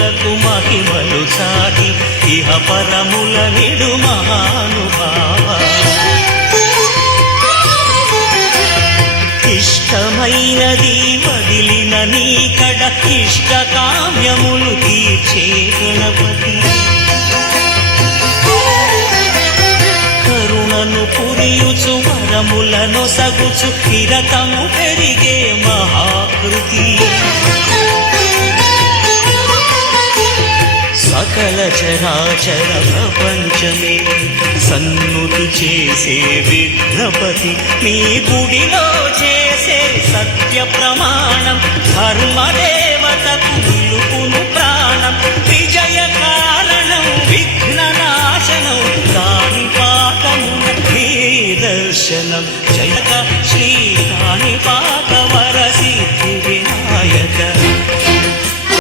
జనులకు మహిమలు చాటి ఇహ పరముల నిడు మహానుభావ ఇష్టమైనది వదిలిన నీకడ ఇష్ట కామ్యములు తీర్చే గణపతి కరుణను పురియుచు వరములను సగుచు నిరతము పెరిగే మహాకృతి సకల చరాచర ప్రపంచమే సన్నుతి చేసే విఘ్నపతి నీ గుడిలో చేసే సత్య ప్రమాణం ధర్మదేవతకు